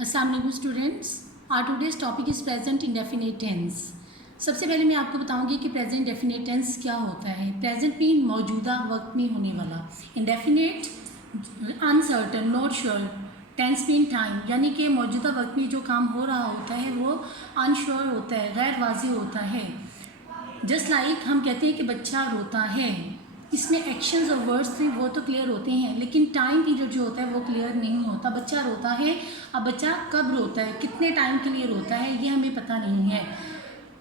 अस्सलाम वालेकुम students. Our today's topic is present indefinite tense. सबसे पहले मैं आपको बताऊंगी कि प्रेजेंट डेफिनेट टेंस क्या होता है। प्रेजेंट मीन मौजूदा वक्त में होने वाला, indefinite uncertain not sure, tens mean time यानी कि मौजूदा वक्त में जो काम हो रहा होता है वो अनश्योर होता है, गैर वाज़ेह होता है। जस्ट लाइक हम कहते हैं कि बच्चा रोता है, इसमें एक्शंस और वर्ड्स थे वो तो क्लियर होते हैं, लेकिन टाइम पीरियड जो होता है वो क्लियर नहीं होता। बच्चा रोता है, अब बच्चा कब रोता है, कितने टाइम के लिए रोता है, ये हमें पता नहीं है।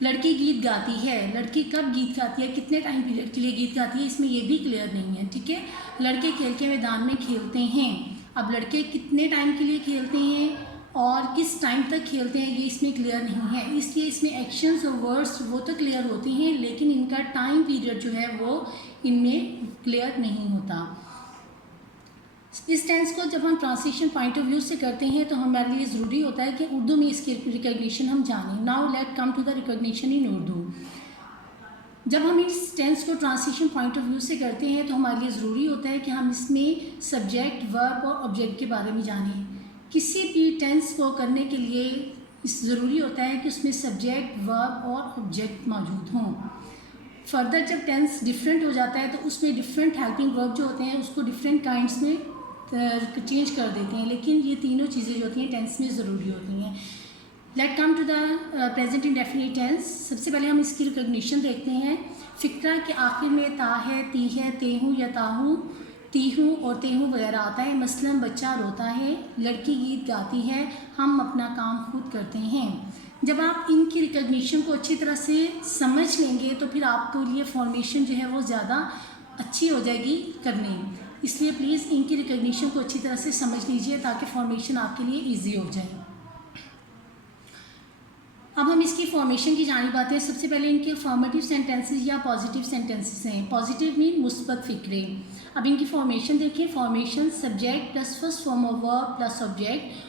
लड़की गीत गाती है, लड़की कब गीत गाती है, कितने टाइम पीरियड के लिए गीत गाती है, इसमें ये भी क्लियर नहीं है। ठीक है, लड़के खेल के मैदान में खेलते हैं, अब लड़के कितने टाइम के लिए खेलते हैं और किस टाइम तक खेलते हैं ये इसमें क्लियर नहीं है। इसलिए इसमें एक्शंस और वर्ड्स वो तो क्लियर होती हैं, लेकिन इनका टाइम पीरियड जो है वो इनमें क्लियर नहीं होता। इस टेंस को जब हम ट्रांसलेशन पॉइंट ऑफ व्यू से करते हैं तो हमारे लिए ज़रूरी होता है कि उर्दू में इसकी रिकॉग्निशन हम जानें। Now let come to the recognition in Urdu. जब हम इस टेंस को ट्रांसलेशन पॉइंट ऑफ व्यू से करते हैं तो हमारे लिए ज़रूरी होता है कि हम इसमें सब्जेक्ट, वर्ब और ऑब्जेक्ट के बारे में जानें। किसी भी टेंस को करने के लिए इस ज़रूरी होता है कि उसमें सब्जेक्ट, वर्ब और ऑब्जेक्ट मौजूद हों। फर्दर जब टेंस डिफरेंट हो जाता है तो उसमें डिफरेंट हेल्पिंग वर्ब जो होते हैं उसको डिफरेंट काइंड्स में चेंज कर देते हैं, लेकिन ये तीनों चीज़ें जो होती हैं टेंस में ज़रूरी होती हैं। Let come to the present indefinite tense. सबसे पहले हम इसकी रिकॉग्निशन देखते हैं। फ़िक्रा के आखिर में ता है, ती है, तेहूँ या ताहूँ, तीहूँ और तेहूँ वगैरह आता है। मसलन बच्चा रोता है, लड़की गीत गाती है, हम अपना काम खुद करते हैं। जब आप इनकी रिकॉग्निशन को अच्छी तरह से समझ लेंगे तो फिर आपके लिए फॉर्मेशन जो है वो ज़्यादा अच्छी हो जाएगी करने। इसलिए प्लीज़ इनकी रिकॉग्निशन को अच्छी तरह से समझ लीजिए ताकि फॉर्मेशन आपके लिए इजी हो जाए। अब हम इसकी फॉर्मेशन की जानिब आते हैं। सबसे पहले इनके फॉर्मेटिव सेंटेंसेस या पॉजिटिव सेंटेंसेस हैं। पॉजिटिव मीन मुस्बत फ़िक्रे। अब इनकी फॉर्मेशन देखिए। Formation subject plus first form of verb plus object.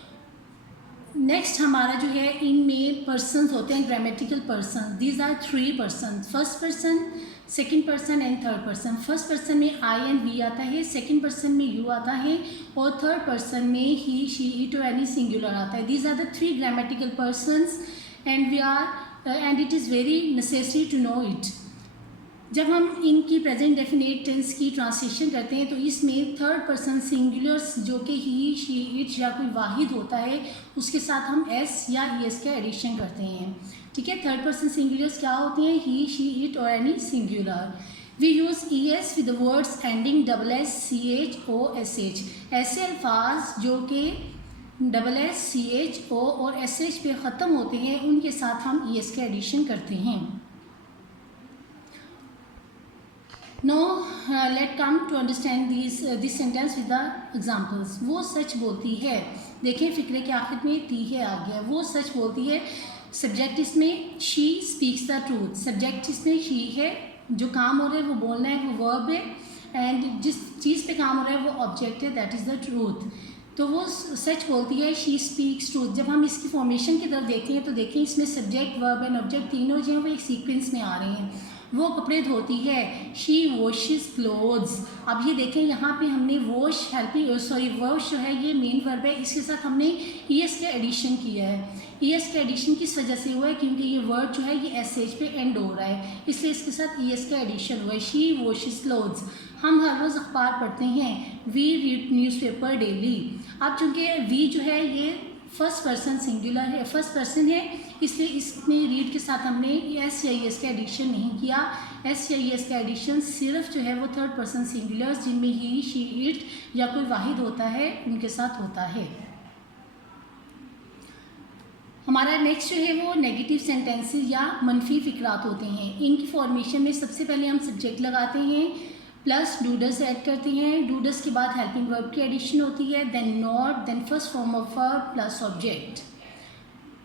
Next हमारा जो है इनमें पर्सन्स होते हैं, grammatical person. These are 3 person, first person, second person and third person. First person में आई एंड वी आता है, सेकंड पर्सन में यू आता है और थर्ड पर्सन में ही, शी, इट और एनी सिंगुलर आता है। These are the 3 grammatical persons and it is very necessary to know it. जब हम इनकी प्रेजेंट डेफिनेट टेंस की ट्रांसलेशन करते हैं तो इसमें थर्ड पर्सन सिंगुलर्स जो कि ही, शी, इट या कोई वाहिद होता है उसके साथ हम एस या ई एस का एडिशन करते हैं। ठीक है, थर्ड पर्सन सिंगुलर्स क्या होते हैं? ही, शी, इट और any singular. We use E S with words ending double S, C H, O, S H. ऐसे अल्फाज जो कि double S, C H, O और एस एच पे ख़त्म होते हैं उनके साथ हम ई एस का एडिशन करते हैं। Now let come to understand this sentence with the examples. वो सच बोलती है। देखिए फ़िक्रे के आखिर में ती है आ गया। वो सच बोलती है। सब्जेक्ट इसमें she speaks the truth. Subject इसमें शी है, जो काम हो रहा है वो बोलना है, वो वर्ब है, एंड जिस चीज़ पे काम हो रहा है वो ऑब्जेक्ट है, दैट इज़ द ट्रूथ। तो वो सच बोलती है, शी स्पीक्स ट्रूथ। जब हम इसकी फॉर्मेशन की तरफ देखते हैं तो देखें इसमें सब्जेक्ट, वर्ब एंड ऑब्जेक्ट तीनों जो हैं वो एक सीक्वेंस में आ रहे हैं। वो कपड़े धोती है, शी वॉशेस क्लोथ्स। अब ये देखें यहाँ पे हमने वॉश वॉश जो है ये मेन वर्ब है, इसके साथ हमने ई एस का एडिशन किया है। ई एस का एडिशन किस वजह से हुआ है? क्योंकि ये वर्ड जो है ये एस एच पे एंड हो रहा है, इसलिए इसके साथ ई एस का एडिशन हुआ है। She washes clothes. हम हर रोज़ अखबार पढ़ते हैं, वी रीड न्यूज़पेपर डेली। अब चूँकि वी जो है ये फर्स्ट पर्सन सिंगुलर है, फर्स्ट पर्सन है, इसलिए इसमें रीड के साथ हमने एस या ई एस का एडिशन नहीं किया। एस या ई एस का एडिशन सिर्फ जो है वो थर्ड पर्सन सिंगुलर्स जिनमें ही, शी, इट या कोई वाहिद होता है उनके साथ होता है। हमारा नेक्स्ट जो है वो नेगेटिव सेंटेंसेस या मनफी फ़िक्रात होते हैं। इनकी फॉर्मेशन में सबसे पहले हम सब्जेक्ट लगाते हैं, प्लस डूडस ऐड करते हैं। डूडस के बाद हेल्पिंग वर्ब की एडिशन होती है, then not, then first form of verb plus object.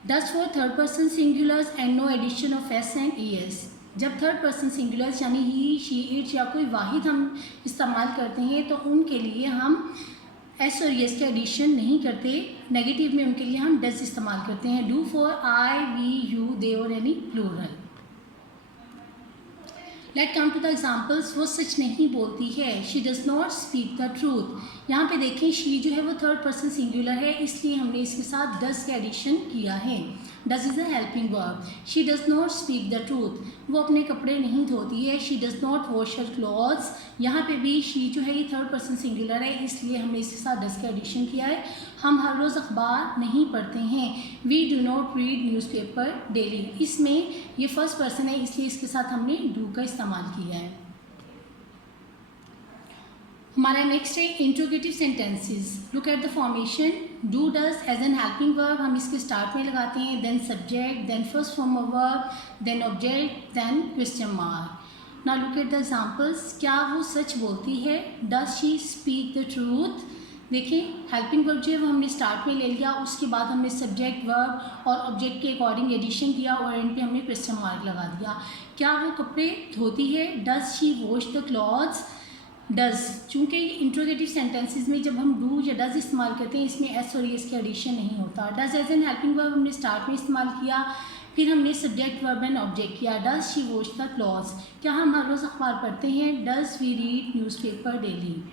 Does for third person singulars and no addition of S and E S. जब थर्ड पर्सन सिंगुलर्स यानी ही, शी, इट या कोई वाहिद हम इस्तेमाल करते हैं तो उनके लिए हम एस और ई एस का एडिशन नहीं करते। नेगेटिव में उनके लिए हम डस इस्तेमाल करते हैं। Do for I, we, you, they और any plural. Let come to the examples. वो सच नहीं बोलती है, she does not speak the truth. यहाँ पे देखें शी जो है वो थर्ड पर्सन सिंगुलर है, इसलिए हमने इसके साथ डज़ का एडिशन किया है। Does is a helping verb. She does not speak the truth, वो अपने कपड़े नहीं धोती है, she does not wash her clothes. यहाँ पे भी शी जो है ये थर्ड पर्सन सिंगुलर है, इसलिए हमने इसके साथ डज़ का एडिशन किया है। हम हर रोज़ अखबार नहीं पढ़ते हैं, we do not read newspaper daily. इसमें ये फर्स्ट पर्सन है, इसलिए इसके साथ हमने डू का इस्तेमाल किया है। हमारा नेक्स्ट है interrogative sentences. Look at the formation. Do does as an helping verb हम इसके स्टार्ट में लगाते हैं, then subject, then first form of verb, then object, then question mark. Now look at the examples. क्या वो सच बोलती है? Does she speak the truth? देखिए हेल्पिंग वर्ब जो है वो हमने स्टार्ट में ले लिया, उसके बाद हमने सब्जेक्ट वर्ब और ऑब्जेक्ट के अकॉर्डिंग एडिशन किया और एंड पे हमने क्वेश्चन मार्क लगा दिया। क्या वो कपड़े धोती है? Does she wash the clothes? Does, चूँकि इंट्रोगेटिव सेंटेंसेस में जब हम डू या डज़ इस्तेमाल करते हैं इसमें एस और एस का एडिशन नहीं होता। Does as an helping verb हमने स्टार्ट में इस्तेमाल किया, फिर हमने सब्जेक्ट वर्ब एंड ऑब्जेक्ट किया। Does she wash the clothes? क्या हम हर रोज़ अखबार पढ़ते हैं? Does we read newspaper daily?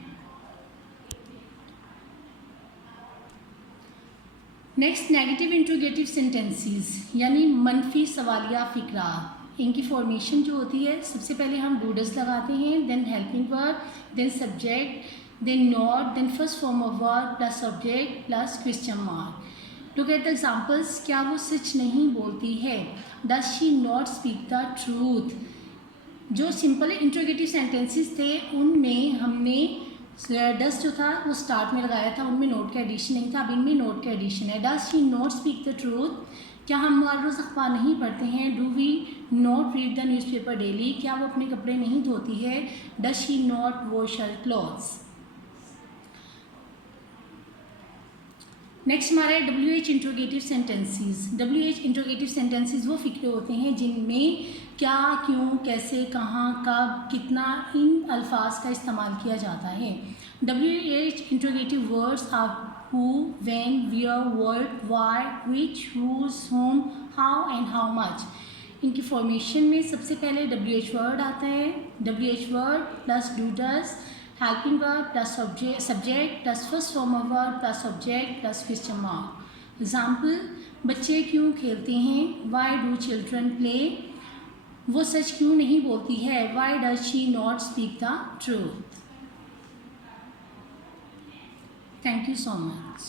Next negative interrogative sentences यानी मनफी सवालिया फ़िक्रा। इनकी फॉर्मेशन जो होती है, सबसे पहले हम डू डज़ लगाते हैं, then helping verb, then subject, then not, then first form of verb plus object plus question mark. Look at the examples. क्या वो सच नहीं बोलती है? Does she not speak the truth? जो सिंपल इंट्रोगेटिव सेंटेंसेस थे उनमें हमने डज जो था वो स्टार्ट में लगाया था, उनमें नोट का एडिशन नहीं था। अब इनमें नोट का एडिशन है। Does she not speak the truth? क्या हम हर रोज़ अखबार नहीं पढ़ते हैं? Do we not read the newspaper daily? क्या वो अपने कपड़े नहीं धोती है? Does she not wash her clothes? Next हमारा है WH interrogative sentences. WH interrogative sentences वो फिक्रे होते हैं जिनमें क्या, क्यों, कैसे, कहाँ, कब, कितना इन अल्फाज का इस्तेमाल किया जाता है। WH interrogative words are who, when, where, what, why, which, whose, whom, how and how much। इनकी फॉर्मेशन में सबसे पहले WH वर्ड आता है। WH word plus do does, helping verb plus subject plus first form of verb plus object plus question mark. Example, बच्चे क्यों खेलते हैं? Why do children play? वो सच क्यों नहीं बोलती है? Why does she not speak the truth? Thank you so much.